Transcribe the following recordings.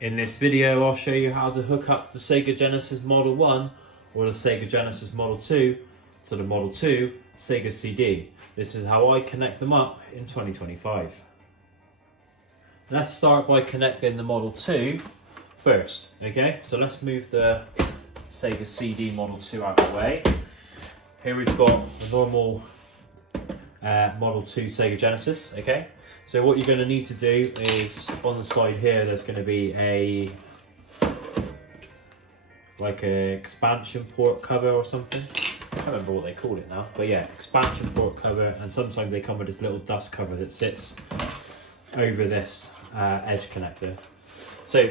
In this video I'll show you how to hook up the Sega Genesis Model 1 or the Sega Genesis Model 2 to the Model 2 Sega CD. This is how I connect them up in 2025. Let's start by connecting the Model 2 first, okay? So let's move the Sega CD Model 2 out of the way. Here we've got the normal Model 2 Sega Genesis, okay? So what you're going to need to do is, on the side here, there's going to be like a expansion port cover or something. I can't remember what they call it now, but yeah, expansion port cover, and sometimes they come with this little dust cover that sits over this edge connector. So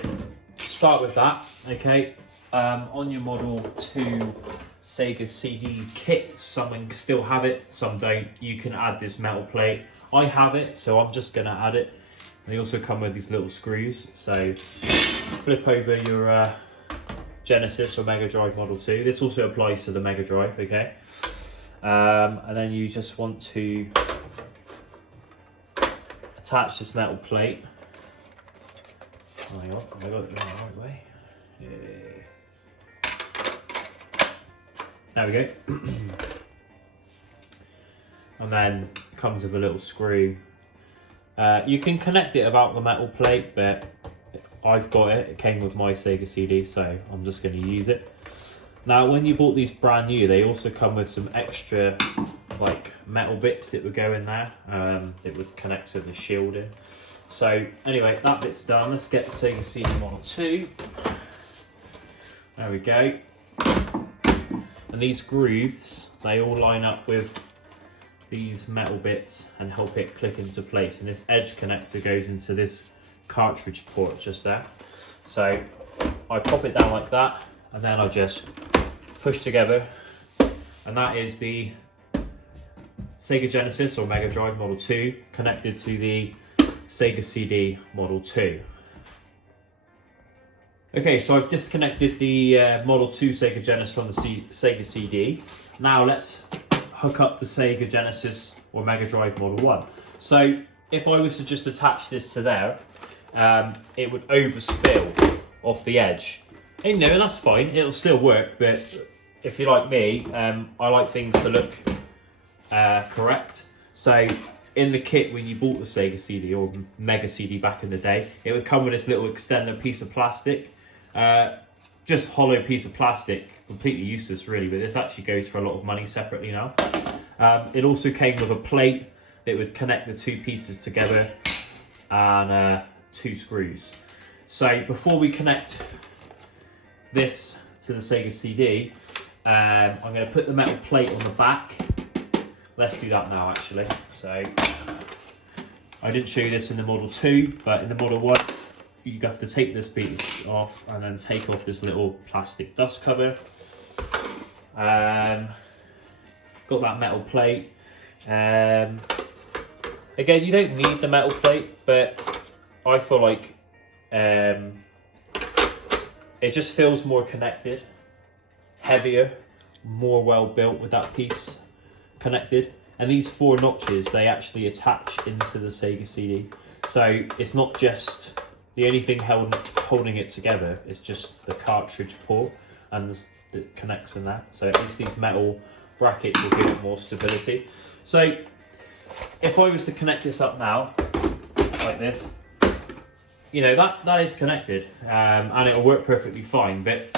start with that, okay? On your Model 2 Sega CD kit, some still have it, some don't. You can add this metal plate. I have it, so I'm just going to add it. They also come with these little screws, so flip over your Genesis or Megadrive Model 2. This also applies to the Megadrive, okay? And then you just want to attach this metal plate. Hang on, have I got it the right way? Yeah. There we go. And then comes with a little screw. You can connect it without the metal plate, but I've got it. It came with my Sega CD, so I'm just going to use it. Now, when you bought these brand new, they also come with some extra like metal bits that would go in there. It would connect to the shielding. So anyway, that bit's done. Let's get the Sega CD Model 2. There we go. And these grooves, they all line up with these metal bits and help it click into place. And this edge connector goes into this cartridge port just there. So I pop it down like that, and then I just push together. And that is the Sega Genesis or Megadrive Model 2 connected to the Sega CD Model 2. Okay, so I've disconnected the Model 2 Sega Genesis from the Sega CD. Now let's hook up the Sega Genesis or Megadrive Model 1. So if I was to just attach this to there, it would overspill off the edge. And no, that's fine, it'll still work, but if you're like me, I like things to look correct. So in the kit, when you bought the Sega CD or Mega CD back in the day, it would come with this little extender piece of plastic. Just hollow piece of plastic, completely useless really, but this actually goes for a lot of money separately now. It also came with a plate that would connect the two pieces together and two screws. So before we connect this to the Sega CD, I'm going to put the metal plate on the back. Let's do that now actually. So I didn't show you this in the Model 2, but in the Model 1 you have to take this piece off and then take off this little plastic dust cover. Got that metal plate. Again, you don't need the metal plate, but I feel like it just feels more connected, heavier, more well built with that piece connected. And these four notches, they actually attach into the Sega CD. So it's not just, the only thing holding it together is just the cartridge port and it connects in there. So at least these metal brackets will give it more stability. So if I was to connect this up now, like this, you know, that is connected and it'll work perfectly fine, but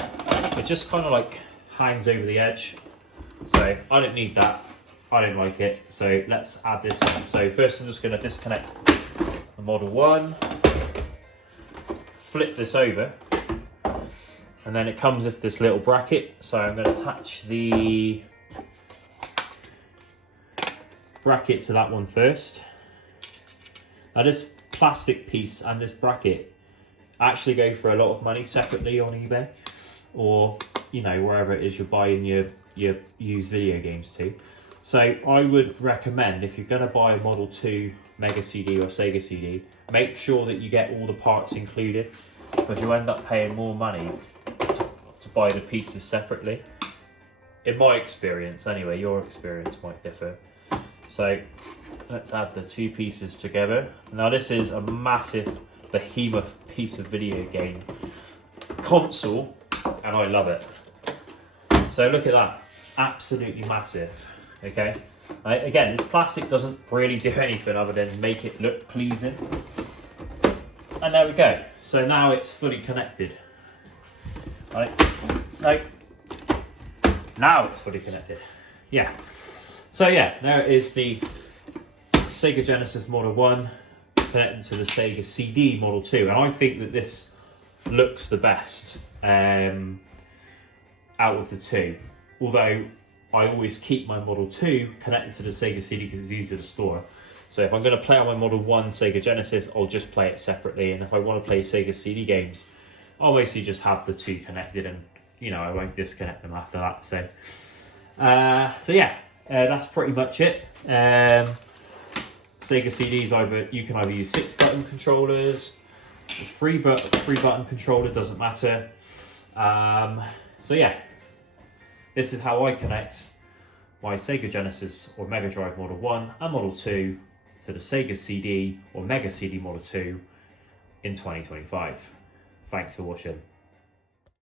it just kind of like hangs over the edge. So I don't need that. I don't like it. So let's add this on. So first I'm just going to disconnect the Model 1. Flip this over, and then it comes with this little bracket. So I'm going to attach the bracket to that one first. Now this plastic piece and this bracket actually go for a lot of money separately on eBay, or you know, wherever it is you're buying your used video games to. So I would recommend, if you're going to buy a Model 2 Mega CD or Sega CD, make sure that you get all the parts included, because you end up paying more money to buy the pieces separately. In my experience anyway, your experience might differ. So let's add the two pieces together. Now this is a massive behemoth piece of video game console, and I love it. So look at that, absolutely massive. Okay, again, this plastic doesn't really do anything other than make it look pleasing. And there we go. So now it's fully connected. Right? Now it's fully connected. Yeah. So yeah, there is the Sega Genesis Model 1 connected to the Sega CD Model 2. And I think that this looks the best out of the two. Although I always keep my Model 2 connected to the Sega CD because it's easier to store. So if I'm going to play on my Model 1 Sega Genesis, I'll just play it separately. And if I want to play Sega CD games, I'll basically just have the two connected, and you know, I won't disconnect them after that. So yeah, that's pretty much it. Sega CDs, you can either use 6-button controllers, or 3-button controller, doesn't matter. So yeah, this is how I connect my Sega Genesis or Mega Drive Model 1 and Model 2 to the Sega CD or Mega CD Model 2 in 2025. Thanks for watching.